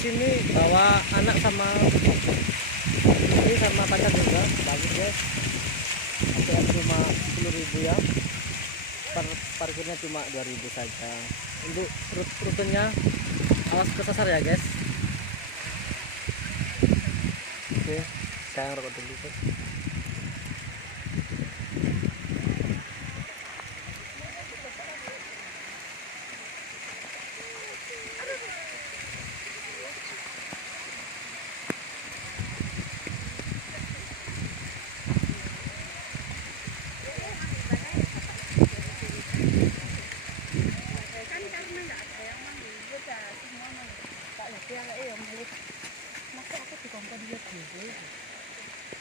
sini bawa anak sama istri sama pacar juga, bagus guys. APR cuma 10.000 ya. Parkirnya cuma 2.000 saja. Untuk rutenya awas kesasar ya guys. Oke, saya ngerokok dulu guys.